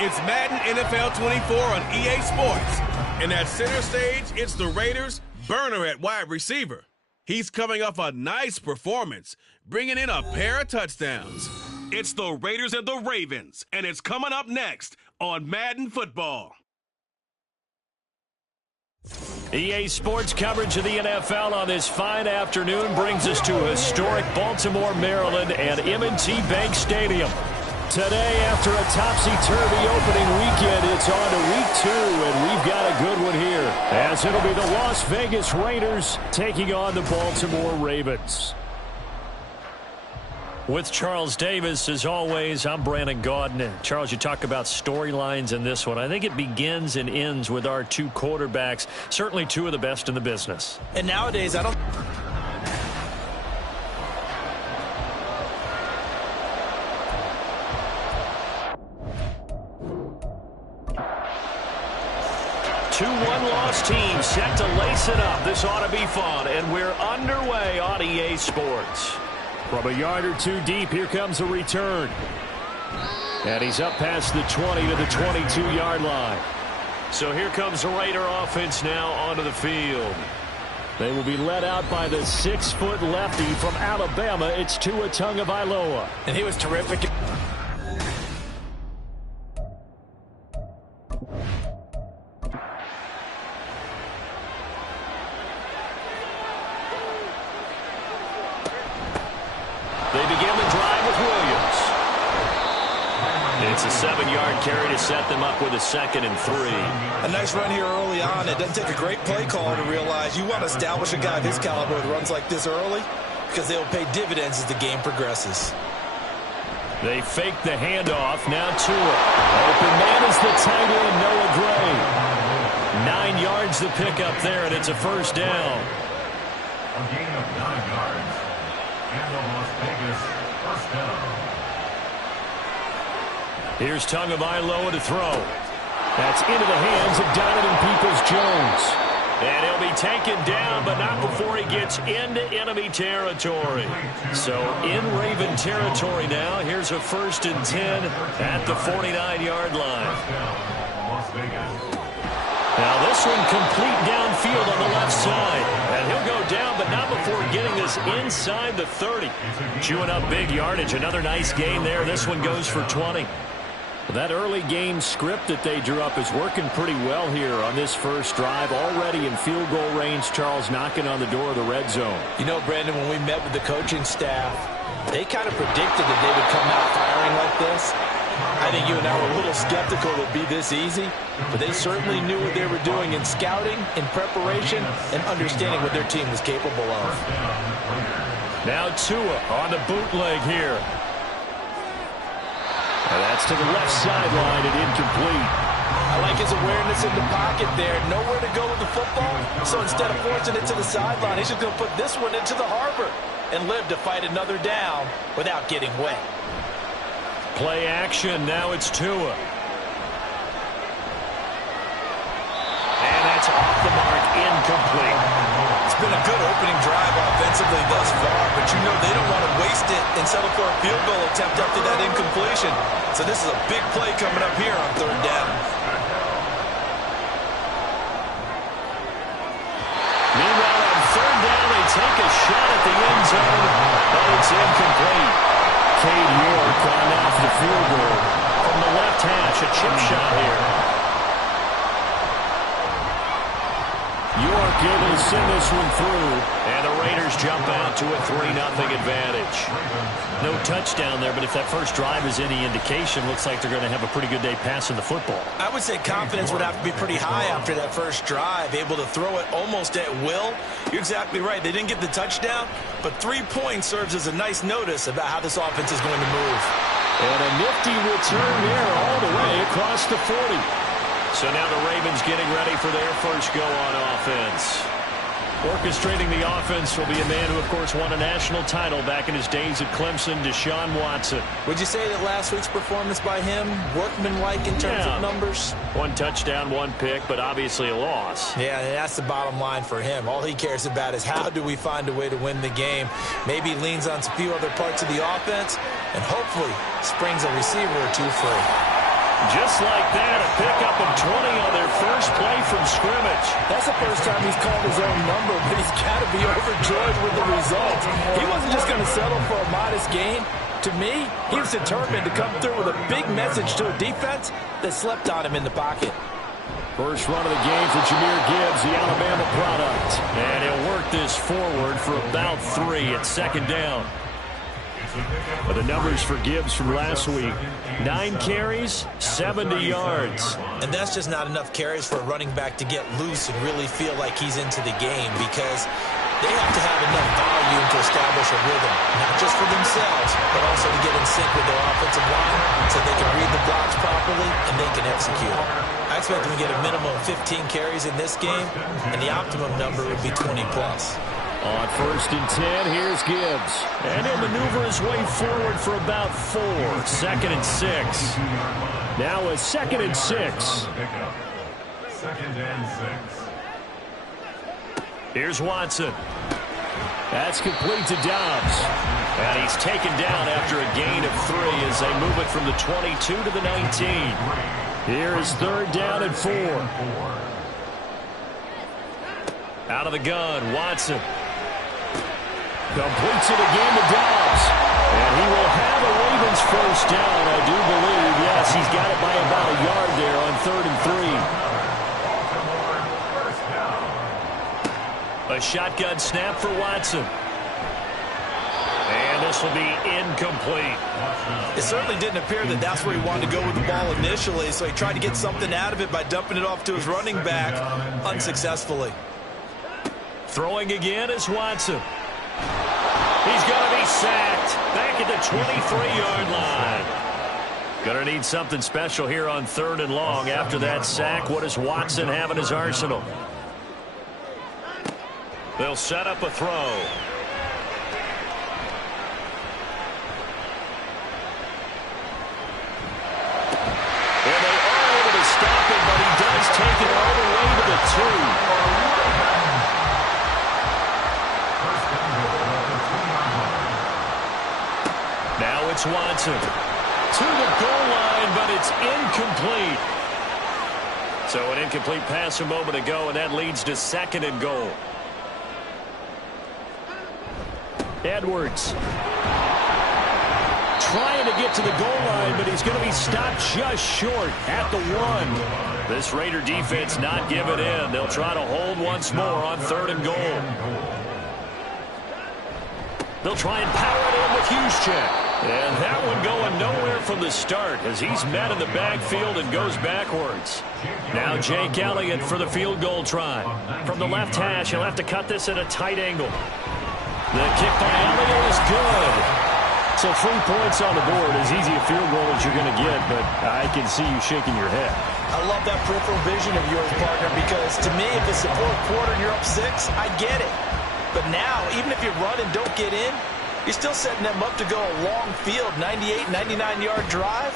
It's Madden NFL 24 on EA Sports. And at center stage, it's the Raiders' burner at wide receiver. He's coming off a nice performance, bringing in a pair of touchdowns. It's the Raiders and the Ravens, and it's coming up next on Madden Football. EA Sports coverage of the NFL on this fine afternoon brings us to historic Baltimore, Maryland, and M&T Bank Stadium. Today, after a topsy-turvy opening weekend, it's on to week 2, and we've got a good one here, as it'll be the Las Vegas Raiders taking on the Baltimore Ravens. With Charles Davis, as always, I'm Brandon Gaudin. And Charles, you talk about storylines in this one. I think it begins and ends with our two quarterbacks, certainly two of the best in the business. And nowadays, I don't... Two one-loss teams set to lace it up. This ought to be fun, and we're underway on EA Sports. From a yard or two deep, here comes a return. And he's up past the 20 to the 22-yard line. So here comes the Raider offense now onto the field. They will be led out by the 6-foot lefty from Alabama. It's Tua Tagovailoa. And he was terrific. They begin the drive with Williams. It's a 7-yard carry to set them up with a 2nd and 3. A nice run here early on. It doesn't take a great play caller to realize you want to establish a guy of his caliber with runs like this early because they'll pay dividends as the game progresses. They fake the handoff. Now Tua. Open man is the tight end, Noah Gray. 9 yards the pickup there, and it's a first down. A gain of 9 yards. And the Las Vegas first down. Here's Tagovailoa to throw. That's into the hands of Donovan Peoples-Jones. And he'll be taken down, but not before he gets into enemy territory. So in Raven territory now. Here's a 1st and 10 at the 49-yard line. Las Vegas. Now this one complete downfield on the left side. And he'll go down, but not before getting this inside the 30. Chewing up big yardage. Another nice gain there. This one goes for 20. That early game script that they drew up is working pretty well here on this first drive. Already in field goal range, Charles knocking on the door of the red zone. You know, Brandon, when we met with the coaching staff, they kind of predicted that they would come out firing like this. I think you and I were a little skeptical it would be this easy, but they certainly knew what they were doing in scouting, in preparation, and understanding what their team was capable of. Now Tua on the bootleg here. And that's to the left sideline and incomplete. I like his awareness in the pocket there. Nowhere to go with the football, so instead of forcing it to the sideline, he's just going to put this one into the harbor and live to fight another down without getting wet. Play action. Now it's Tua. And that's off the mark, incomplete. It's been a good opening drive offensively thus far, but you know they don't want to waste it and settle for a field goal attempt after that incompletion. So this is a big play coming up here on 3rd down. Meanwhile, on 3rd down, they take a shot at the end zone, but it's incomplete. Cade York on off the field goal from the left hash, a chip shot here. York able to send this one through, and the Raiders jump out to a 3-0 advantage. No touchdown there, but if that first drive is any indication, looks like they're going to have a pretty good day passing the football. I would say confidence would have to be pretty high after that first drive, able to throw it almost at will. You're exactly right. They didn't get the touchdown, but 3 points serves as a nice notice about how this offense is going to move. And a nifty return there all the way across the 40. So now the Ravens getting ready for their first go on offense. Orchestrating the offense will be a man who, of course, won a national title back in his days at Clemson, Deshaun Watson. Would you say that last week's performance by him, workmanlike in terms of numbers? 1 touchdown, 1 pick, but obviously a loss. Yeah, and that's the bottom line for him. All he cares about is how do we find a way to win the game. Maybe leans on a few other parts of the offense and hopefully springs a receiver or two free. Just like that, a pickup of 20 on their first play from scrimmage. That's the first time he's called his own number, but he's got to be overjoyed with the result. He wasn't just going to settle for a modest gain. To me, he was determined to come through with a big message to a defense that slept on him in the pocket. First run of the game for Jahmyr Gibbs, the Alabama product. And he'll work this forward for about 3 at second down. But the numbers for Gibbs from last week, 9 carries, 70 yards. And that's just not enough carries for a running back to get loose and really feel like he's into the game, because they have to have enough volume to establish a rhythm, not just for themselves, but also to get in sync with their offensive line so they can read the blocks properly and they can execute. I expect them to get a minimum of 15 carries in this game, and the optimum number would be 20 plus. On 1st and 10, here's Gibbs. And he'll maneuver his way forward for about 4. 2nd and 6. Now a 2nd and 6. 2nd and 6. Here's Watson. That's complete to Dobbs. And he's taken down after a gain of 3 as they move it from the 22 to the 19. Here is 3rd down and 4. Out of the gun, Watson. Completes it again to Dobbs. And he will have a Ravens first down, I do believe. Yes, he's got it by about a yard there on 3rd and 3. A shotgun snap for Watson. And this will be incomplete. It certainly didn't appear that that's where he wanted to go with the ball initially, so he tried to get something out of it by dumping it off to his running back unsuccessfully. Throwing again is Watson. He's going to be sacked back at the 23-yard line. Going to need something special here on 3rd and long. After that sack, what does Watson have in his arsenal? They'll set up a throw. And they are able to stop him, but he does take it all the way to the 2. Now it's Watson to the goal line, but it's incomplete. So an incomplete pass a moment ago, and that leads to 2nd and goal. Edwards trying to get to the goal line, but he's going to be stopped just short at the 1. This Raider defense not giving in. They'll try to hold once more on 3rd and goal. They'll try and power it in with Juszczyk. And that one going nowhere from the start as he's met in the backfield and goes backwards. Now Jake Elliott for the field goal try. From the left hash, he'll have to cut this at a tight angle. The kick by Elliott is good. So 3 points on the board, as easy a field goal as you're going to get, but I can see you shaking your head. I love that peripheral vision of yours, partner, because to me, if it's the 4th quarter and you're up 6, I get it. But now, even if you run and don't get in, you're still setting them up to go a long field, 98, 99-yard drive.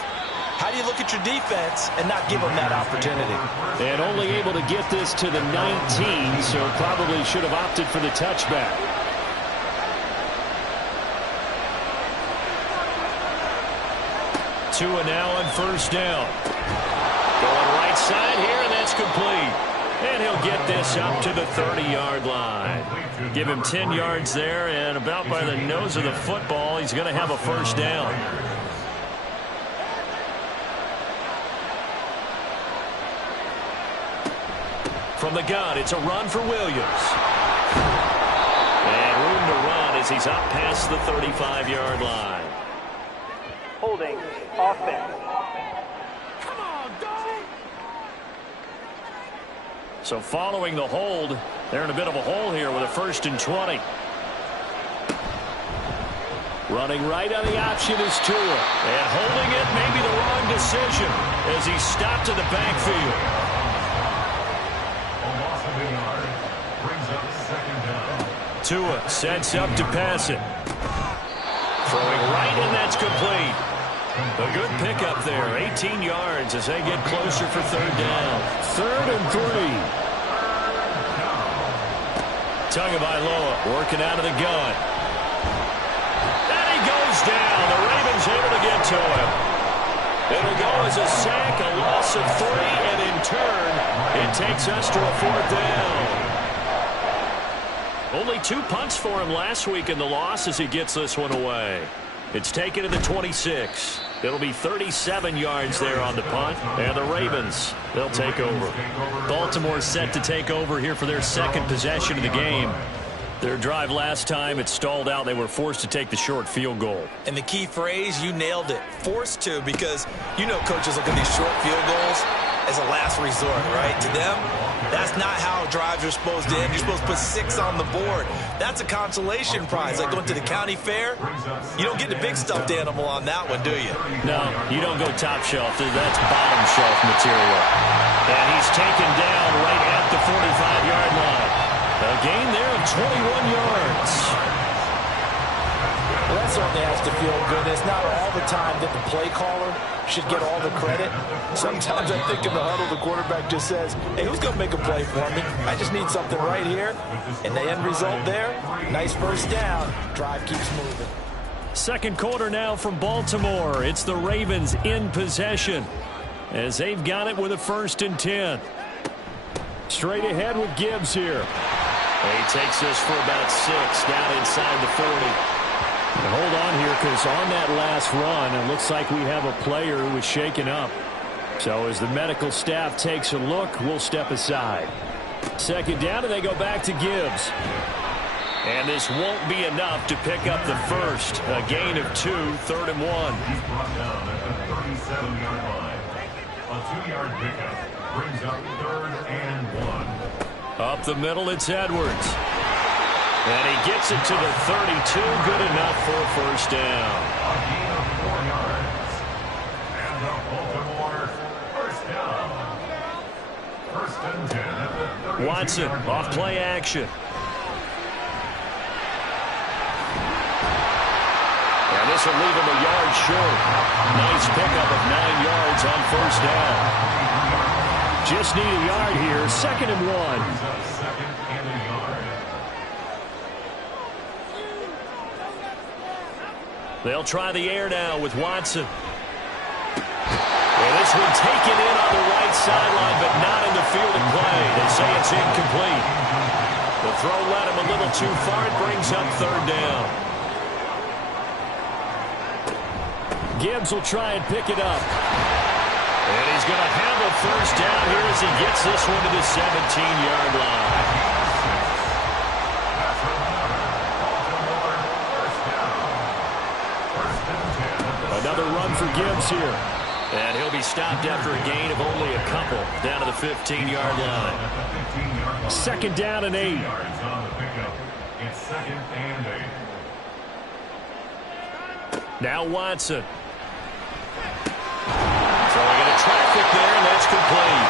How do you look at your defense and not give them that opportunity? And only able to get this to the 19, so probably should have opted for the touchback. Tua now on 1st down. Going right side here, and that's complete. And he'll get this up to the 30-yard line. Give him 10 yards there, and about by the nose of the football, he's going to have a first down. From the gun, it's a run for Williams. And room to run as he's up past the 35-yard line. Holding offense. So following the hold, they're in a bit of a hole here with a 1st and 20. Running right on the option is Tua. And holding it may be the wrong decision as he's stopped in the backfield. A loss of a yard brings up 2nd Tua sets up to pass it. Throwing right, and that's complete. A good pickup there, 18 yards as they get closer for third down. 3rd and 3. Tagovailoa working out of the gun. And he goes down. The Ravens able to get to him. It'll go as a sack, a loss of 3, and in turn, it takes us to a 4th down. Only 2 punts for him last week in the loss as he gets this one away. It's taken to the 26. It'll be 37 yards there on the punt. And the Ravens, they'll take over. Baltimore set to take over here for their 2nd possession of the game. Their drive last time, it stalled out. They were forced to take the short field goal. And the key phrase, you nailed it. Forced to, because you know coaches look at these short field goals as a last resort, right? To them, that's not how drives are supposed to end. You're supposed to put 6 on the board. That's a consolation prize. Like going to the county fair, you don't get the big stuffed animal on that one, do you? No, you don't go top shelf. That's bottom shelf material. And he's taken down right at the 45-yard line. A gain there of 21 yards. Well, that certainly has to feel good. It's not all the time that the play caller should get all the credit. Sometimes I think in the huddle, the quarterback just says, hey, who's going to make a play for me? I just need something right here. And the end result there, nice first down. Drive keeps moving. 2nd quarter now from Baltimore. It's the Ravens in possession as they've got it with a 1st and 10. Straight ahead with Gibbs here. He takes this for about 6 down inside the 40. And hold on here, because on that last run, it looks like we have a player who was shaken up. So as the medical staff takes a look, we'll step aside. 2nd down, and they go back to Gibbs. And this won't be enough to pick up the first. A gain of 2, 3rd and 1. He's brought down at the 37-yard line. A 2-yard pickup brings up 3rd and 1. Up the middle, it's Edwards. And he gets it to the 32. Good enough for a first down. A gain of 4 yards. And the Baltimore first down. 1st and 10 at the 32. Watson off play action. And this will leave him a yard short. Nice pickup of 9 yards on first down. Just need a yard here. 2nd and 1. 2nd and a yard. They'll try the air now with Watson. And this one taken in on the right sideline, but not in the field of play. They say it's incomplete. The throw led him a little too far. It brings up 3rd down. Gibbs will try and pick it up. And he's going to have a first down here as he gets this one to the 17-yard line. Another run for Gibbs here. And he'll be stopped after a gain of only a couple down to the 15-yard line. 2nd down and 8. It's 2nd and 8. Now Watson. Throwing into traffic there, and that's complete.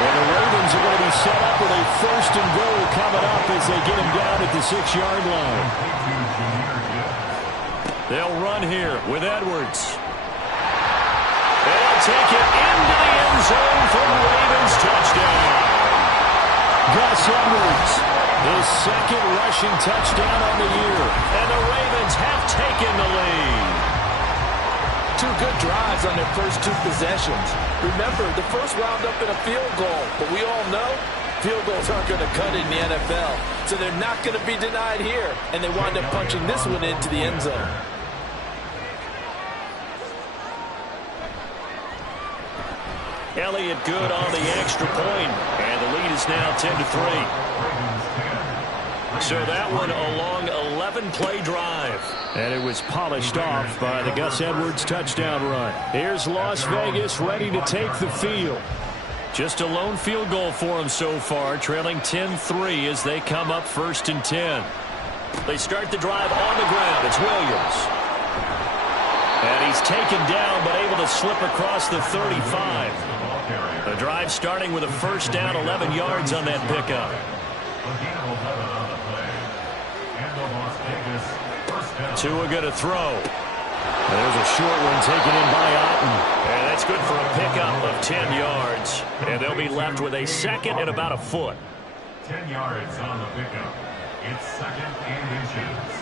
And the Ravens are going to be set up with a 1st and goal coming up as they get him down at the 6-yard line. They'll run here with Edwards. And they'll take it into the end zone for the Ravens touchdown. Gus Edwards, his 2nd rushing touchdown on the year. And the Ravens have taken the lead. 2 good drives on their first 2 possessions. Remember, the first wound up in a field goal, but we all know field goals aren't going to cut it in the NFL. So they're not going to be denied here, and they wind up punching this one into the end zone. Elliott good on the extra point, and the lead is now 10-3. So that one a long 11-play drive. And it was polished off by the Gus Edwards touchdown run. Here's Las Vegas ready to take the field. Just a lone field goal for them so far, trailing 10-3 as they come up 1st and 10. They start the drive on the ground. It's Williams. And he's taken down but able to slip across the 35. The drive starting with a first down, 11 yards on that pickup. And the Las Vegas first down. Tua going to throw. And there's a short one taken in by Otten. And that's good for a pickup of 10 yards. And they'll be left with a second and about a foot. 10 yards on the pickup. It's second and inches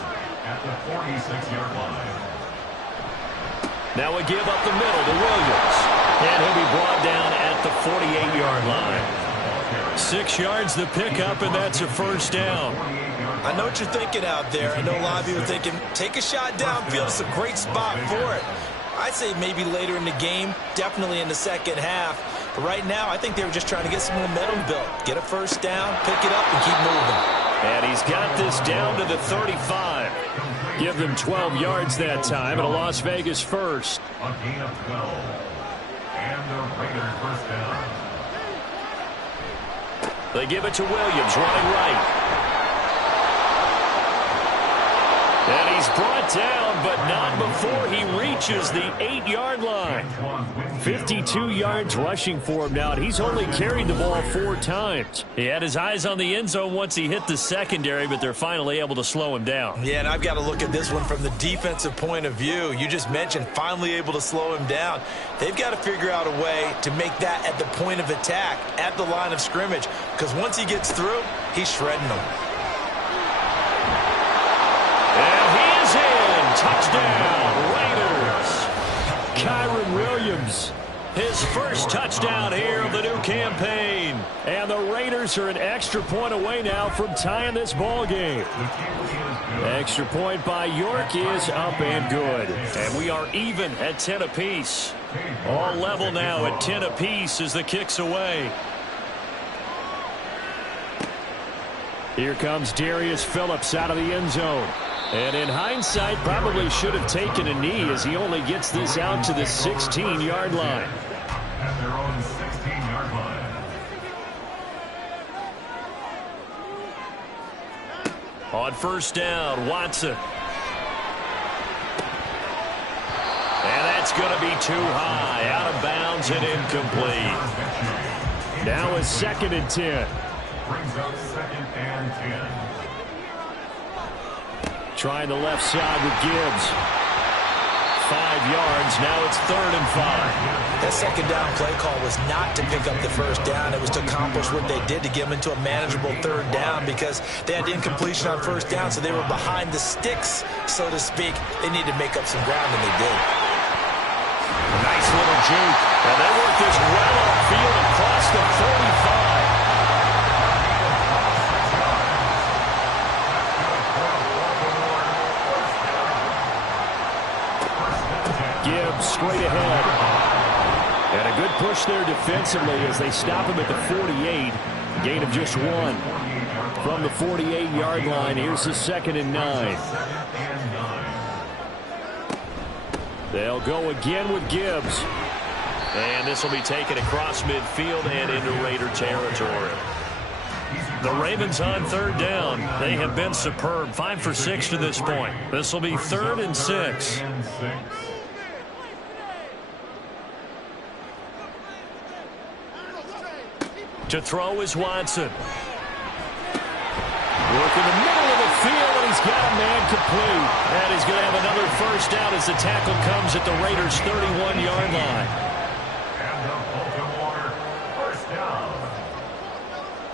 at the 46-yard line. Now we give up the middle to Williams. And he'll be brought down at the 48-yard line. 6 yards the pickup, and that's a first down. I know what you're thinking out there. I know a lot of you are thinking, take a shot downfield. It's a great spot for it. I'd say maybe later in the game, definitely in the second half. But right now, I think they were just trying to get some momentum built. Get a first down, pick it up, and keep moving. And he's got this down to the 35. Give them 12 yards that time, and a Las Vegas first. A gain of 12. And the Raiders first down. They give it to Williams, running right. And he's brought down, but not before he reaches the 8-yard line. 52 yards rushing for him now, and he's only carried the ball 4 times. He had his eyes on the end zone once he hit the secondary, but they're finally able to slow him down. Yeah, and I've got to look at this one from the defensive point of view. You just mentioned finally able to slow him down. They've got to figure out a way to make that at the point of attack, at the line of scrimmage, because once he gets through, he's shredding them. Touchdown, Raiders. Kyron Williams, his first touchdown here of the new campaign. And the Raiders are an extra point away now from tying this ball game. Extra point by York is up and good. And we are even at 10 apiece. All level now at 10 apiece as the kick's away. Here comes Darius Phillips out of the end zone. And in hindsight, probably should have taken a knee as he only gets this out to the 16-yard line. At their own 16-yard line. On first down, Watson. And that's going to be too high, out of bounds and incomplete. Now a 2nd and 10. Brings up 2nd and 10. Trying the left side with Gibbs. 5 yards. Now it's 3rd and 5. That second down play call was not to pick up the first down. It was to accomplish what they did to get them into a manageable 3rd down because they had incompletion on first down, so they were behind the sticks, so to speak. They needed to make up some ground, and they did. Nice little juke. And they work this well upfield across the 45. Gibbs straight ahead. And a good push there defensively as they stop him at the 48. Gain of just 1. From the 48-yard line, here's the 2nd and 9. They'll go again with Gibbs. And this will be taken across midfield and into Raider territory. The Ravens on 3rd down. They have been superb. 5 for 6 to this point. This will be 3rd and 6. To throw is Watson. Work in the middle of the field, and he's got a man complete. And he's going to have another first down as the tackle comes at the Raiders' 31-yard line. And the Baltimore first down.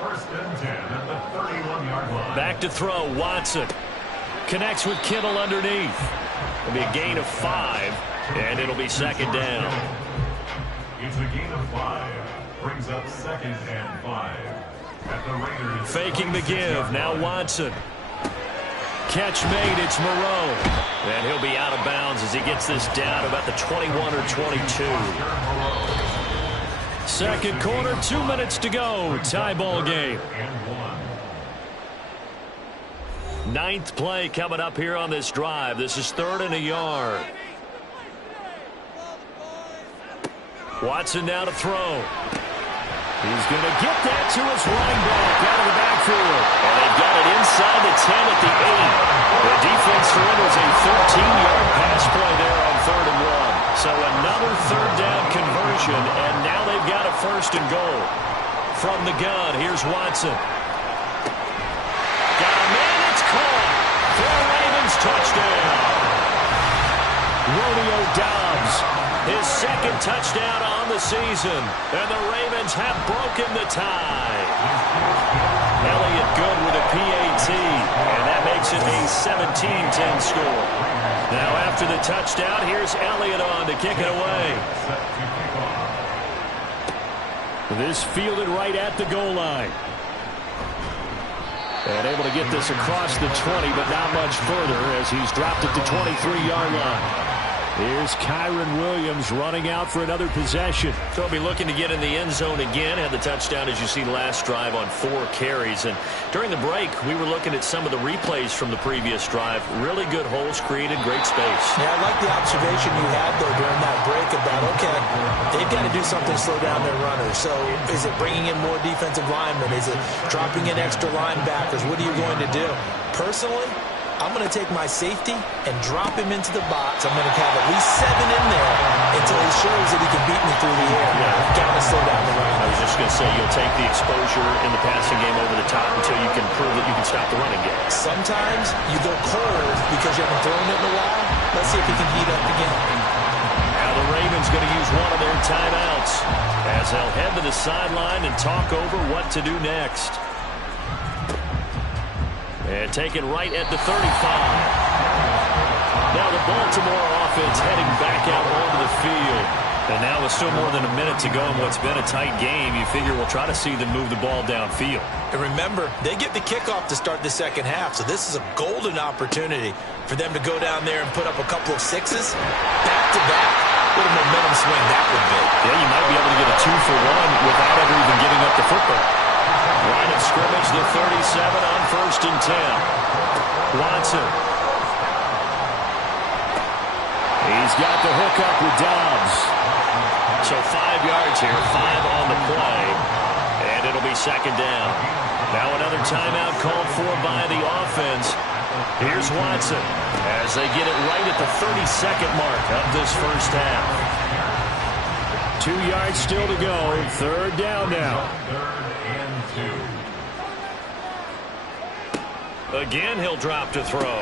1st and 10 at the 31-yard line. Back to throw, Watson. Connects with Kittle underneath. It'll be a gain of 5, and it'll be 2nd down. It's a gain of 5. Brings up 2nd and 5. At the Raiders. Faking the give. Now Watson. Catch made. It's Moreau. And he'll be out of bounds as he gets this down about the 21 or 22. 2nd quarter, 2 minutes to go. Tie ball game. 9th play coming up here on this drive. This is 3rd and a yard. Watson now to throw. He's going to get that to his running back out of the backfield. And they've got it inside the 10 at the 8. The defense surrenders a 13-yard pass play there on 3rd and 1. So another 3rd down conversion, and now they've got a 1st and goal. From the gun, here's Watson. Got a man, it's caught. touchdown. Romeo Doubs, his second touchdown on the season, and the Ravens have broken the tie. Elliott good with a PAT, and that makes it a 17-10 score. Now after the touchdown, here's Elliott on to kick it away. This fielded right at the goal line. And able to get this across the 20, but not much further as he's dropped it to 23-yard line. Here's Kyron Williams running out for another possession. They'll be looking to get in the end zone again. Had the touchdown, as you see, last drive on 4 carries. And during the break, we were looking at some of the replays from the previous drive. Really good holes created, great space. Yeah, I like the observation you had, though, during that break about, okay, they've got to do something to slow down their runners. So is it bringing in more defensive linemen? Is it dropping in extra linebackers? What are you going to do? Personally, I'm going to take my safety and drop him into the box. I'm going to have at least 7 in there until he shows that he can beat me through the air. I've got to slow down the run. I was just going to say, you'll take the exposure in the passing game over the top until you can prove that you can stop the running game. Sometimes you go cold because you haven't thrown it in a while. Let's see if he can heat up again. Now the Ravens going to use one of their timeouts as they'll head to the sideline and talk over what to do next. And taken right at the 35. Now the Baltimore offense heading back out onto the field. And now with still more than a minute to go in what's been a tight game, you figure we'll try to see them move the ball downfield. And remember, they get the kickoff to start the second half, so this is a golden opportunity for them to go down there and put up a couple of 6s back-to-back. What a momentum swing that would be. Yeah, you might be able to get a 2-for-1 without ever even giving up the football. Line of scrimmage, the 37 on 1st and 10. Watson. He's got the hookup with Doubs. So 5 yards here, 5 on the play. And it'll be second down. Now another timeout called for by the offense. Here's Watson as they get it right at the 32nd mark of this first half. 2 yards still to go. 3rd down now. Again, he'll drop to throw.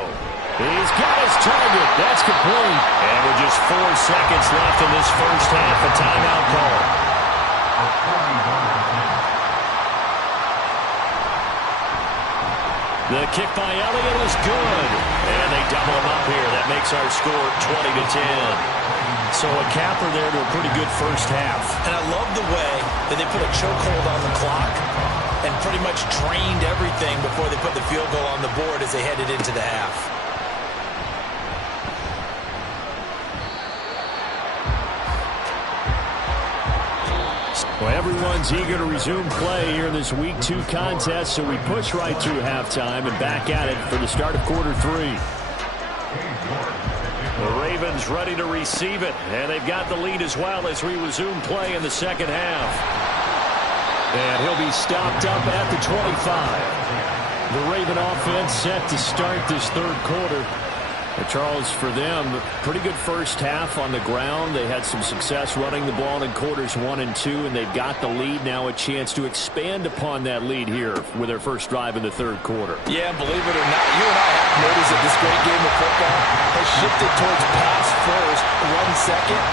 He's got his target. That's complete. And with just 4 seconds left in this first half, a timeout call. The kick by Elliott is good. And they double him up here. That makes our score 20-10. So a capper there to a pretty good first half. And I love the way that they put a chokehold on the clock and pretty much drained everything before they put the field goal on the board as they headed into the half. Well, everyone's eager to resume play here in this Week 2 contest, so we push right through halftime and back at it for the start of quarter 3. The Ravens ready to receive it, and they've got the lead as well as we resume play in the second half. And he'll be stopped up at the 25. The Raven offense set to start this 3rd quarter. Charles, for them, pretty good first half on the ground. They had some success running the ball in quarters 1 and 2, and they've got the lead now, a chance to expand upon that lead here with their first drive in the 3rd quarter. Yeah, believe it or not, you and I have noticed that this great game of football has shifted towards pass first, run second.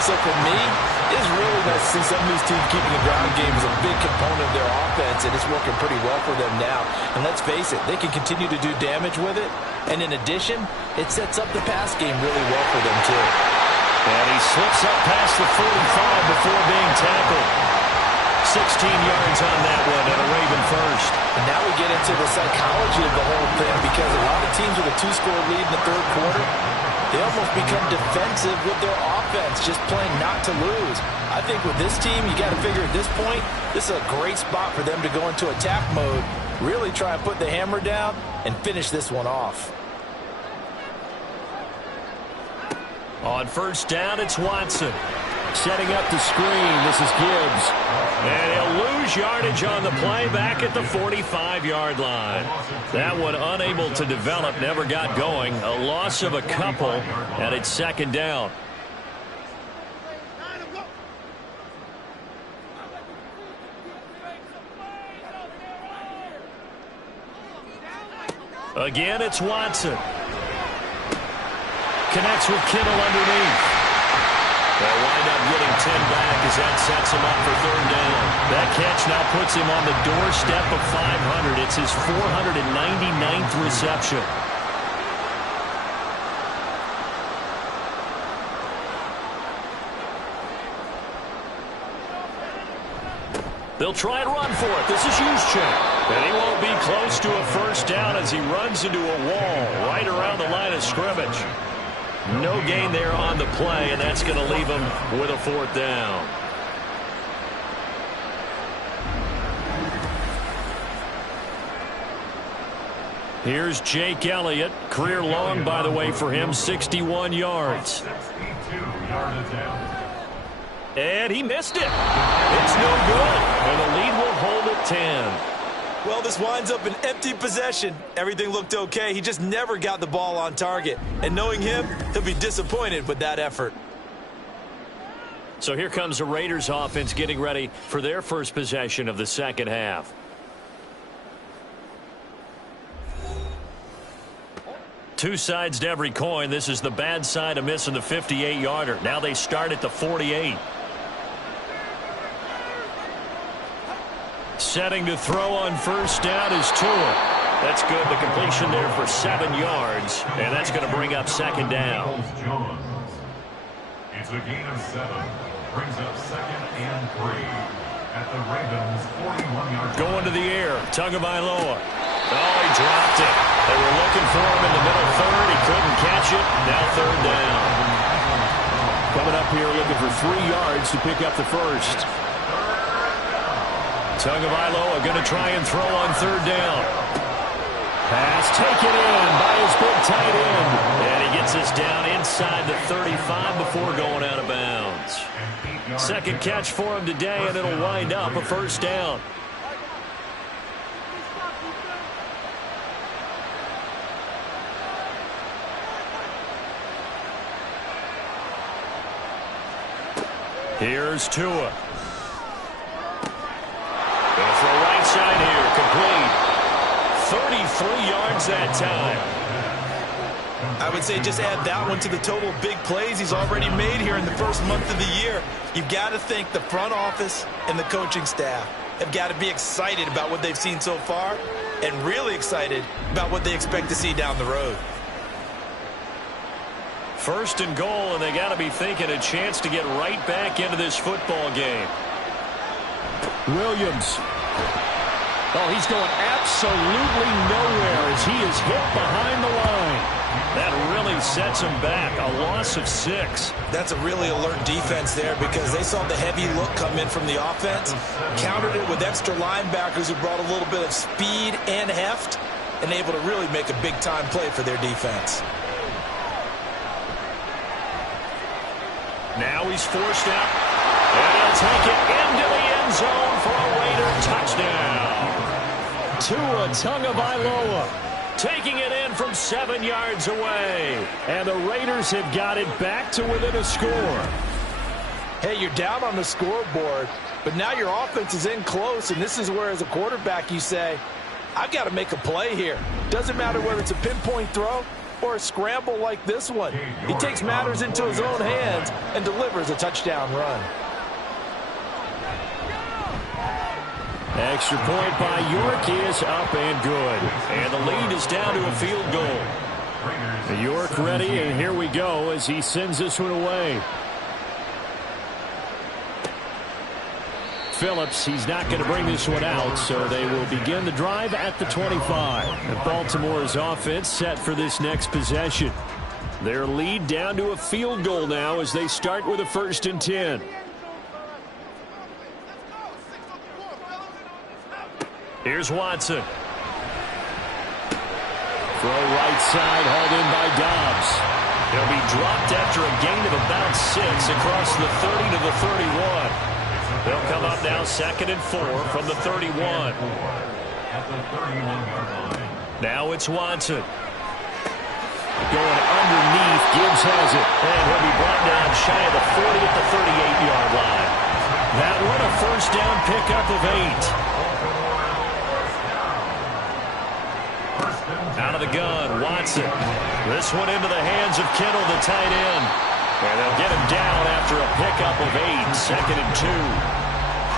So for me, it's really nice to see some of these teams keeping the ground game as a big component of their offense, and it's working pretty well for them now. And let's face it, they can continue to do damage with it. And in addition, it sets up the pass game really well for them, too. And he slips up past the 45 before being tackled. 16 yards on that one, and a Raven first. And now we get into the psychology of the whole thing, because a lot of teams with a 2-score lead in the 3rd quarter, they almost become defensive with their offense, just playing not to lose. I think with this team, you got to figure at this point, this is a great spot for them to go into attack mode, really try and put the hammer down and finish this one off. On first down, it's Watson. Setting up the screen, this is Gibbs. And he'll lose yardage on the play back at the 45-yard line. That one unable to develop, never got going. A loss of a couple, and it's second down. Again, it's Watson. Connects with Kittle underneath. They'll wind up getting 10 back as that sets him up for third down. That catch now puts him on the doorstep of 500. It's his 499th reception. They'll try and run for it. This is Juszczyk. And he won't be close to a first down as he runs into a wall right around the line of scrimmage. No gain there on the play, and that's going to leave him with a fourth down. Here's Jake Elliott. Career long, by the way, for him, 61 yards. And he missed it. It's no good. And the lead will hold at 10. Well, this winds up an empty possession. Everything looked okay. He just never got the ball on target. And knowing him, he'll be disappointed with that effort. So here comes the Raiders offense getting ready for their first possession of the second half. Two sides to every coin. This is the bad side of missing the 58-yarder. Now they start at the 48. Setting to throw on first down is Tua. That's good. The completion there for 7 yards. And that's going to bring up second down. It's a gain of 7. Brings up 2nd and 3 at the Ravens' 41-yard line. Going to the air. Tagovailoa. Oh, he dropped it. They were looking for him in the middle third. He couldn't catch it. Now third down. Coming up here looking for 3 yards to pick up the first. Tagovailoa going to try and throw on third down. Pass taken in by his big tight end. And he gets us down inside the 35 before going out of bounds. Second catch for him today, and it'll wind up a first down. Here's Tua. Going to throw right side here, complete. 33 yards that time. I would say just add that one to the total big plays he's already made here in the first month of the year. You've got to think the front office and the coaching staff have got to be excited about what they've seen so far and really excited about what they expect to see down the road. First and goal, and they got to be thinking a chance to get right back into this football game. Williams. Oh, he's going absolutely nowhere as he is hit behind the line. That really sets him back. A loss of 6. That's a really alert defense there because they saw the heavy look come in from the offense, countered it with extra linebackers who brought a little bit of speed and heft, and able to really make a big-time play for their defense. Now he's forced out, and he'll take it into the end zone for a Raider touchdown. Tua Tagovailoa taking it in from 7 yards away. And the Raiders have got it back to within a score. Hey, you're down on the scoreboard, but now your offense is in close, and this is where, as a quarterback, you say, I've got to make a play here. Doesn't matter whether it's a pinpoint throw or a scramble like this one. He takes matters into his own hands and delivers a touchdown run. Extra point by York is up and good. And the lead is down to a field goal. York ready, and here we go as he sends this one away. Phillips, he's not going to bring this one out, so they will begin the drive at the 25. And Baltimore's offense set for this next possession. Their lead down to a field goal now as they start with a 1st and 10. Here's Watson. Throw right side, hauled in by Dobbs. He'll be dropped after a gain of about 6 across the 30 to the 31. They'll come up now 2nd and 4 from the 31. Now it's Watson. Going underneath, Gibbs has it. And he'll be brought down shy of the 40 at the 38-yard line. That one a first down pickup of 8. Out of of the gun. Watson. This one into the hands of Kittle, the tight end. And they'll get him down after a pickup of 8, 2nd and 2.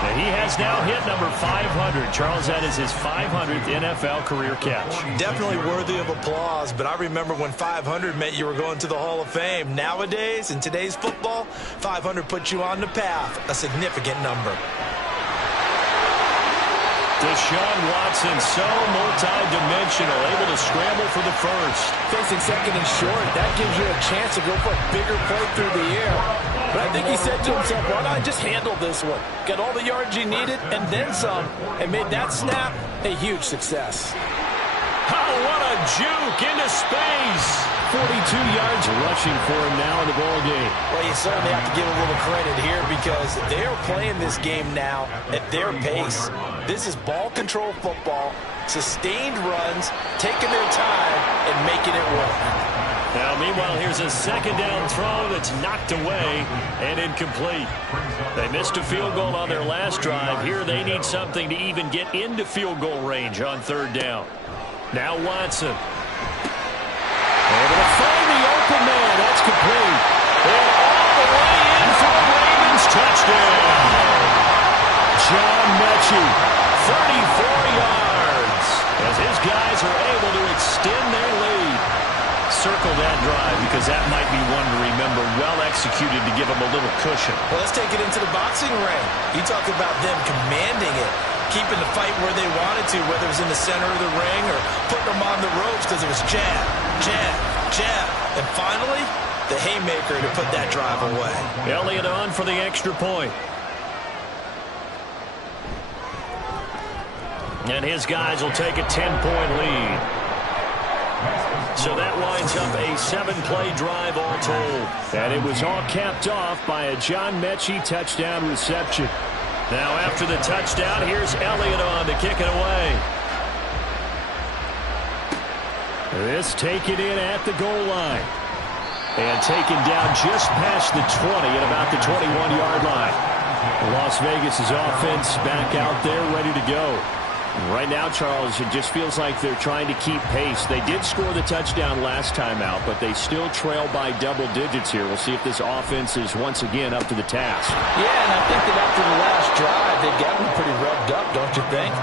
And he has now hit number 500. Charles, that is his 500th NFL career catch. Definitely worthy of applause, but I remember when 500 meant you were going to the Hall of Fame. Nowadays, in today's football, 500 puts you on the path, a significant number. Deshaun Watson, so multi-dimensional, able to scramble for the first. Facing 2nd and short, that gives you a chance to go for a bigger play through the air. But I think he said to himself, why not just handle this one? Got all the yards you needed and then some, and made that snap a huge success. Oh, what a juke into space. 42 yards rushing for him now in the ball game. Well, you certainly have to give a little credit here because they are playing this game now at their pace. This is ball control football, sustained runs, taking their time, and making it work. Now, meanwhile, here's a 2nd down throw that's knocked away and incomplete. They missed a field goal on their last drive. Here they need something to even get into field goal range on 3rd down. Now Watson. Able to find the open man. That's complete. And all the way in for the Ravens touchdown. John Mechie, 34 yards. As his guys are able to extend their lead. Circle that drive because that might be one to remember. Well executed to give them a little cushion. Well, let's take it into the boxing ring. You talk about them commanding it, keeping the fight where they wanted to, whether it was in the center of the ring or putting them on the ropes because it was jab, jab, jab. And finally, the haymaker to put that drive away. Elliott on for the extra point. And his guys will take a 10-point lead. So that winds up a 7-play drive all told. And it was all capped off by a John Mechie touchdown reception. Now after the touchdown, here's Elliott on to kick it away. This taken in at the goal line. And taken down just past the 20 at about the 21-yard line. Las Vegas' offense back out there ready to go. Right now, Charles, it just feels like they're trying to keep pace. They did score the touchdown last time out, but they still trail by double digits here. We'll see if this offense is once again up to the task. Yeah, and I think that after the last drive, they've gotten pretty revved up, don't you think?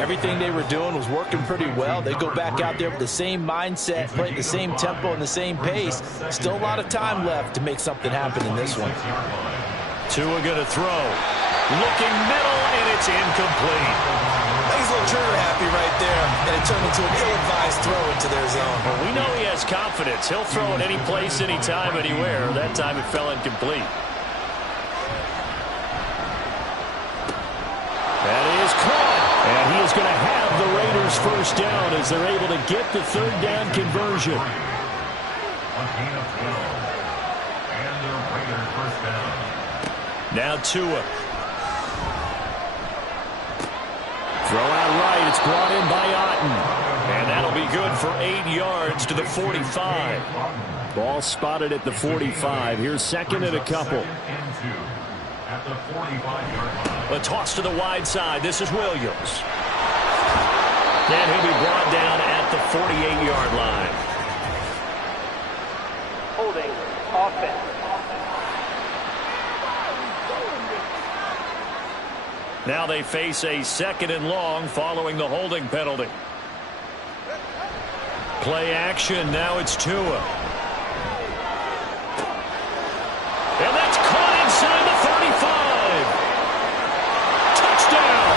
Everything they were doing was working pretty well. They go back out there with the same mindset, play at the same tempo and the same pace. Still a lot of time left to make something happen in this one. Tua going to throw. Looking middle, and it's incomplete. He's a little trigger happy right there, and it turned into an ill-advised throw into their zone. Well, we know he has confidence. He'll throw it any place, anytime, anywhere. That time it fell incomplete. That is caught. And he is going to have the Raiders first down as they're able to get the 3rd down conversion. A gain of 12. And the Raiders first down. Now Tua. Throw out right. It's brought in by Otten. And that'll be good for 8 yards to the 45. Ball spotted at the 45. Here's 2nd and a couple. At the 45-yard line. A toss to the wide side. This is Williams. And he'll be brought down at the 48-yard line. Holding offense. Now they face a 2nd and long following the holding penalty. Play action. Now it's Tua. And that's caught inside the 35. Touchdown.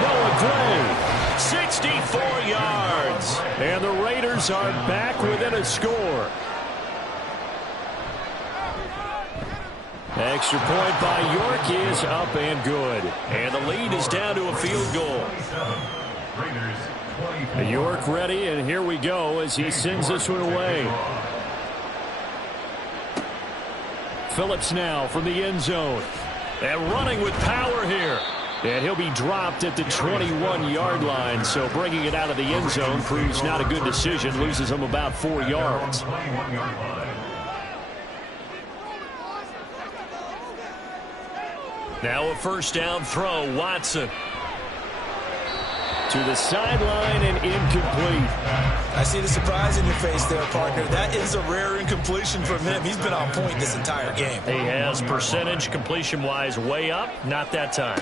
Noah Gray. 64 yards. And the Raiders are back within a score. Extra point by York is up and good. And the lead is down to a field goal. York ready, and here we go as he sends this one away. Phillips now from the end zone. And running with power here. And he'll be dropped at the 21-yard line. So bringing it out of the end zone proves not a good decision. Loses him about 4 yards. Now a first down throw. Watson. To the sideline and incomplete. I see the surprise in your face there, partner. That is a rare incompletion from him. He's been on point this entire game. He has percentage completion-wise way up. Not that time.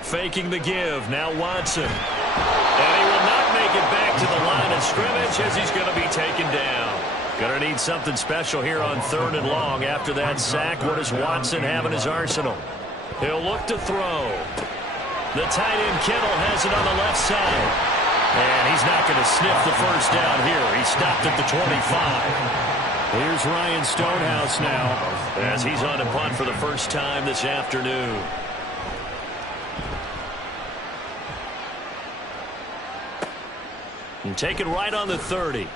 Faking the give. Now Watson. And he will not make it back to the line of scrimmage as he's going to be taken down. Going to need something special here on 3rd and long. After that sack, what does Watson have in his arsenal? He'll look to throw. The tight end Kittle has it on the left side. And he's not going to sniff the first down here. He stopped at the 25. Here's Ryan Stonehouse now as he's on to punt for the first time this afternoon. And take it right on the 30.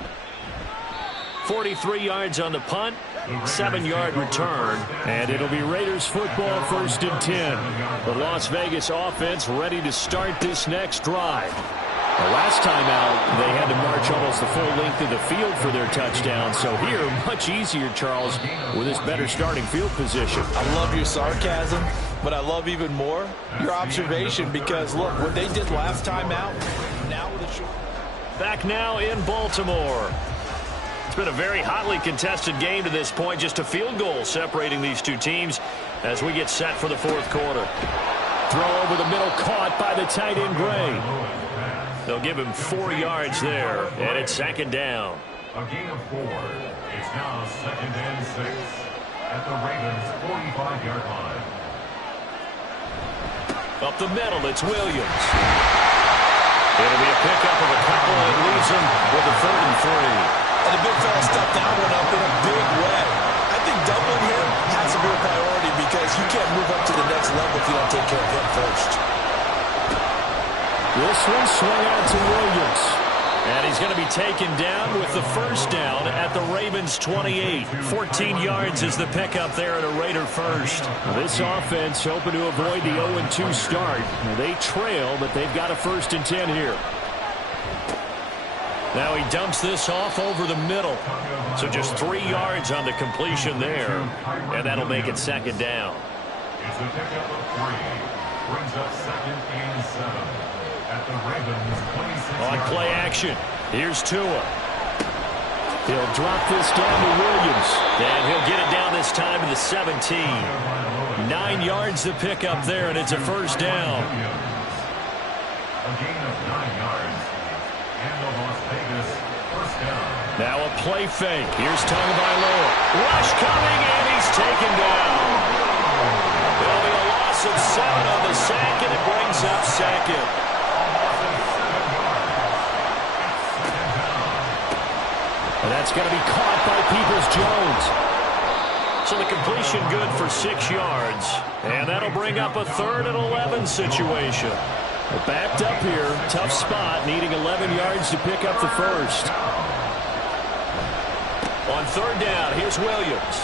43 yards on the punt, 7-yard return, and it'll be Raiders football 1st and 10. The Las Vegas offense ready to start this next drive. The last time out, they had to march almost the full length of the field for their touchdown. So here, much easier, Charles, with this better starting field position. I love your sarcasm, but I love even more your observation because, look, what they did last time out, now with a short... Back now in Baltimore. It's been a very hotly contested game to this point. Just a field goal separating these two teams as we get set for the 4th quarter. Throw over the middle caught by the tight end Gray. They'll give him 4 yards there, and it's 2nd down. A gain of 4. It's now 2nd and 6 at the Ravens' 45-yard line. Up the middle, it's Williams. It'll be a pickup of a couple, and it leaves him with a 3rd and 3. And the big fella stepped that one up in a big way. I think doubling him has to be a priority because you can't move up to the next level if you don't take care of him first. This one swung out to Williams. And he's going to be taken down with the first down at the Ravens' 28. 14 yards is the pickup there at a Raider first. This offense hoping to avoid the 0-2 start. They trail, but they've got a 1st and 10 here. Now he dumps this off over the middle. So just 3 yards on the completion there. And that'll make it 2nd down. It's a pickup of 3. Brings up 2nd and 7 at the Ravens' 26. On play action, here's Tua. He'll drop this down to Williams. And he'll get it down this time to the 17. 9 yards to pick up there, and it's a 1st down. A gain of 9 yards. And the Las Vegas 1st down. Now a play fake. Here's Tagovailoa. Rush coming, and he's taken down. There'll be a loss of 7 on the sack, and it brings up 2nd. And that's going to be caught by Peoples-Jones. So the completion good for 6 yards. And that'll bring up a 3rd and 11 situation. Backed up here, tough spot, needing 11 yards to pick up the first. On 3rd down, here's Williams.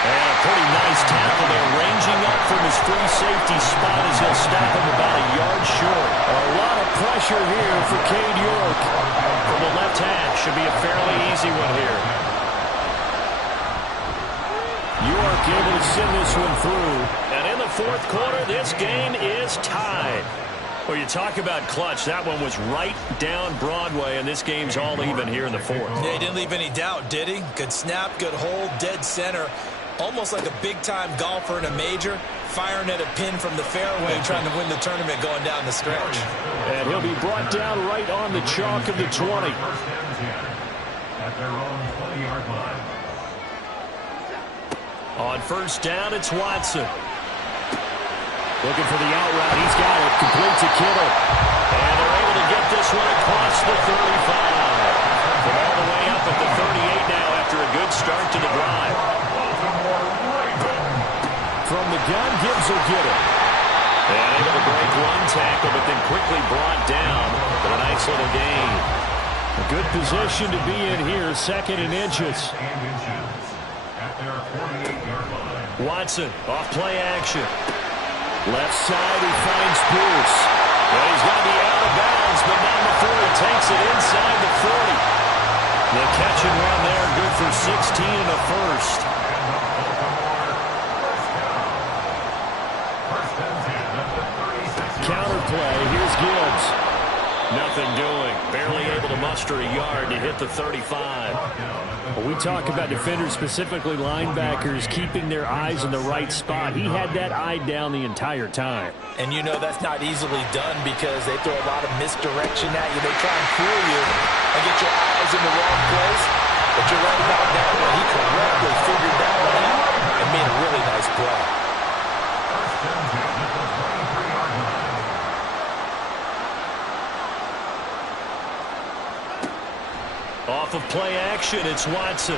And a pretty nice tackle there, ranging up from his free safety spot as he'll stop him about a yard short. A lot of pressure here for Cade York. From the left half, should be a fairly easy one here. York able to send this one through. And in the 4th quarter, this game is tied. Well, you talk about clutch. That one was right down Broadway, and this game's all even here in the 4th. Yeah, he didn't leave any doubt, did he? Good snap, good hold, dead center. Almost like a big-time golfer in a major, firing at a pin from the fairway, trying to win the tournament going down the stretch. And he'll be brought down right on the chalk of the 20. 1st and 10 at their own 20-yard line. On 1st down, it's Watson. Looking for the out route. He's got it. Complete to Kittle. And they're able to get this one across the 35. From all the way up at the 38 now after a good start to the drive. From the gun, Gibbs will get it. And able to break one tackle, but then quickly brought down for a nice little gain. A good position to be in here, 2nd and inches. At their 48-yard line. Watson off play action. Left side, he finds Pierce. Well, he's going to be out of bounds, but not before he takes it inside the 40. The catch and run there, good for 16 and a first. First and 10 at the 36. Counter play. Here's Gibbs. Nothing doing. Barely able to muster a yard to hit the 35. Well, we talk about defenders, specifically linebackers, keeping their eyes in the right spot. He had that eye down the entire time. And you know that's not easily done because they throw a lot of misdirection at you. They try and fool you and get your eyes in the wrong place. But you're right about that one. He correctly figured that one out and made a really nice play. Off of play action, it's Watson.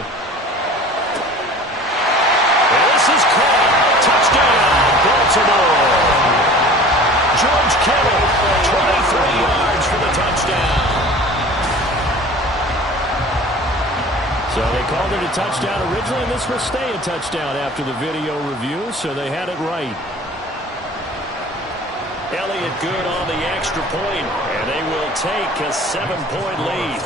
This is caught. Touchdown, Baltimore. George Kittle, 23 yards for the touchdown. So they called it a touchdown originally, and this will stay a touchdown after the video review, so they had it right. Elliott good on the extra point, and they will take a 7-point lead.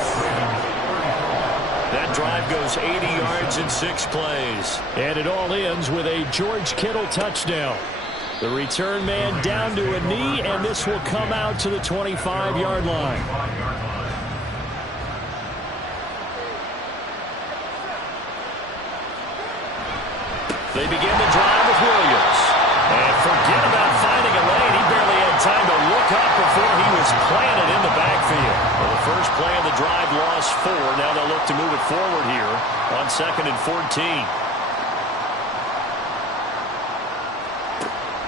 That drive goes 80 yards in 6 plays. And it all ends with a George Kittle touchdown. The return man down to a knee, and this will come out to the 25-yard line. They begin the drive with Williams. And forget about finding a lane. He barely had time to look up before he was planted in the backfield. Well, the first play of the drive lost 4. Now they'll look to move it forward here on 2nd and 14.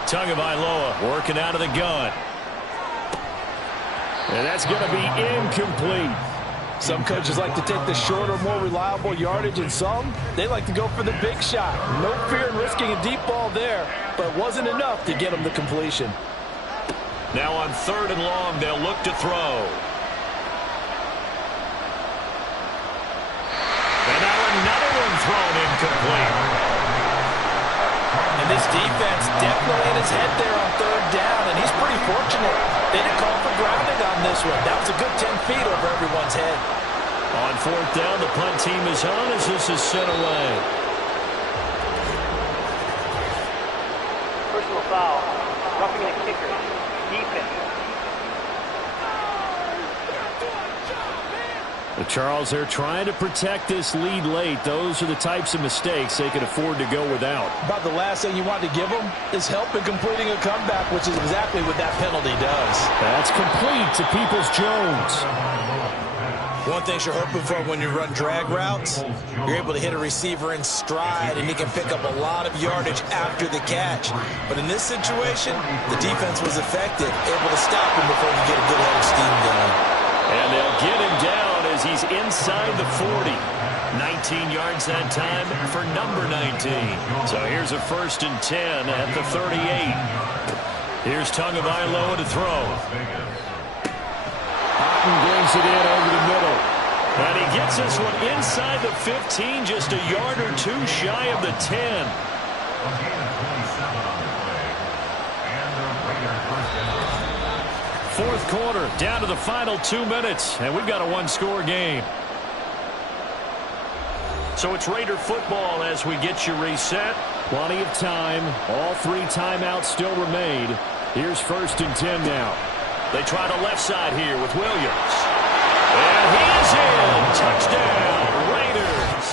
Tagovailoa working out of the gun. And that's going to be incomplete. Some coaches like to take the shorter, more reliable yardage, and some, they like to go for the big shot. No fear in risking a deep ball there, but it wasn't enough to get them the completion. Now on 3rd and long, they'll look to throw. And now another one thrown incomplete. And this defense definitely in his head there on 3rd down, and he's pretty fortunate. They didn't call for grounding on this one. That was a good 10 feet over everyone's head. On 4th down, the punt team is on as this is sent away. Personal foul. Roughing the kicker. Defense. But Charles, they're trying to protect this lead late. Those are the types of mistakes they can afford to go without. About the last thing you want to give them is help in completing a comeback, which is exactly what that penalty does. That's complete to Peoples-Jones. One thing you're hoping for when you run drag routes, you're able to hit a receiver in stride, and he can pick up a lot of yardage after the catch. But in this situation, the defense was effective, able to stop him before you get a good head of steam going. And they'll get him down as he's inside the 40. 19 yards that time for number 19. So here's a 1st and 10 at the 38. Here's Tagovailoa to throw. Otten brings it in over the middle. And he gets this one inside the 15, just a yard or 2 shy of the 10. 4th quarter, down to the final 2 minutes, and we've got a 1-score game. So it's Raider football as we get you reset. Plenty of time. All 3 timeouts still remain. Here's 1st and 10 now. They try the left side here with Williams. And he is in. Touchdown, Raiders.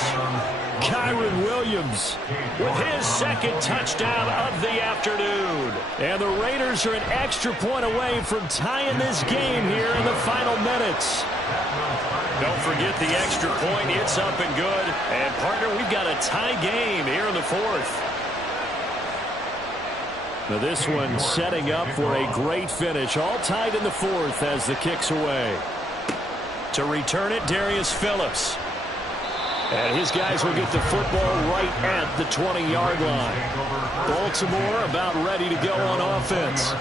Kyron Williams with his 2nd touchdown of the afternoon. And the Raiders are an extra point away from tying this game here in the final minutes. Don't forget the extra point. It's up and good. And, partner, we've got a tie game here in the 4th. Now this one setting up for a great finish. All tied in the 4th as the kick's away. To return it, Darius Phillips. And his guys will get the football right at the 20-yard line. Baltimore about ready to go on offense.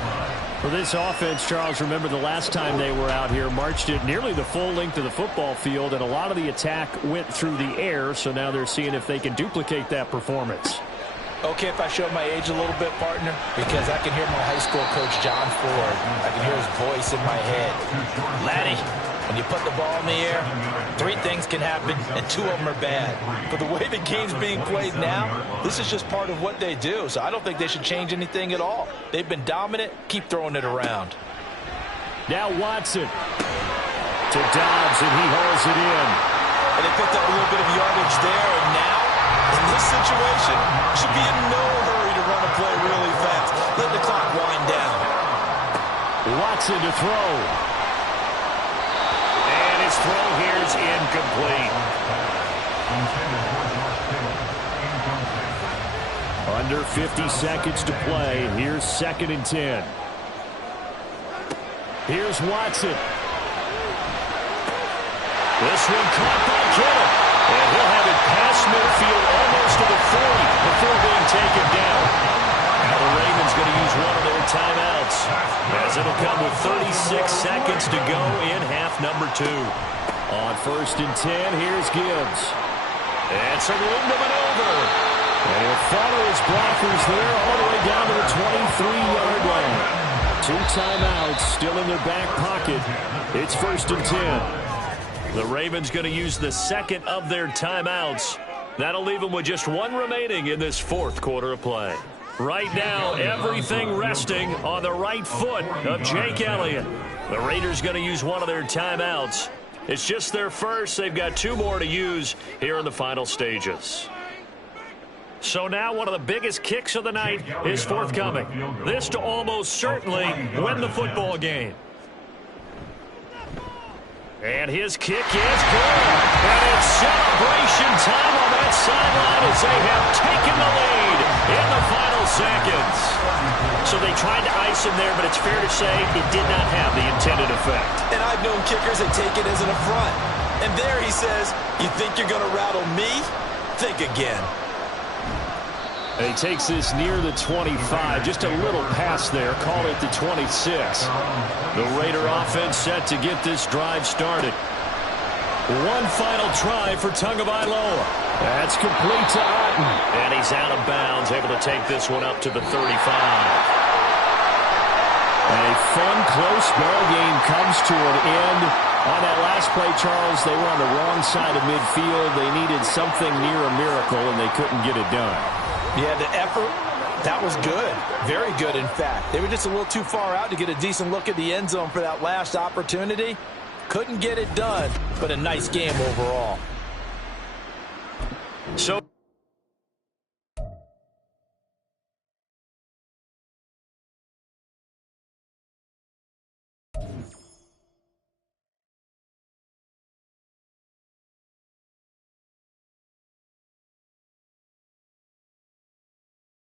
For this offense, Charles, remember the last time they were out here, marched it nearly the full length of the football field, and a lot of the attack went through the air, so now they're seeing if they can duplicate that performance. Okay, if I show my age a little bit, partner, because I can hear my high school coach, John Ford. I can hear his voice in my head. Laddie, when you put the ball in the air, 3 things can happen, and 2 of them are bad. But the way the game's being played now, this is just part of what they do, so I don't think they should change anything at all. They've been dominant. Keep throwing it around. Now Watson to Dobbs, and he hauls it in. And they picked up a little bit of yardage there, and now, in this situation, should be in no hurry to run a play really fast. Let the clock wind down. Watson to throw. And his throw here is incomplete. Under 50 seconds to play. Here's 2nd and 10. Here's Watson. This one caught by Kittle. And he'll have it past midfield almost to the 40 before being taken down. Now the Ravens going to use one of their timeouts, as it'll come with 36 seconds to go in half number 2. On 1st and 10, here's Gibbs. And some room to maneuver. And he'll follow his blockers there all the way down to the 23-yard line. 2 timeouts still in their back pocket. It's 1st and 10. The Ravens going to use the 2nd of their timeouts. That'll leave them with just 1 remaining in this 4th quarter of play. Right now, everything resting on the right foot of Jake Elliott. The Raiders going to use one of their timeouts. It's just their first. They've got 2 more to use here in the final stages. So now one of the biggest kicks of the night is forthcoming. This to almost certainly win the football game. And his kick is good. And it's celebration time on that sideline as they have taken the lead in the final seconds. So they tried to ice him there, but it's fair to say it did not have the intended effect. And I've known kickers that take it as an affront. And there he says, you think you're going to rattle me? Think again. And he takes this near the 25. Just a little pass there. Call it the 26. The Raider offense set to get this drive started. One final try for Tagovailoa. That's complete to Otten. And he's out of bounds, able to take this one up to the 35. A fun, close ball game comes to an end. On that last play, Charles, they were on the wrong side of midfield. They needed something near a miracle, and they couldn't get it done. Yeah, the effort, that was good. Very good, in fact. They were just a little too far out to get a decent look at the end zone for that last opportunity. Couldn't get it done, but a nice game overall. So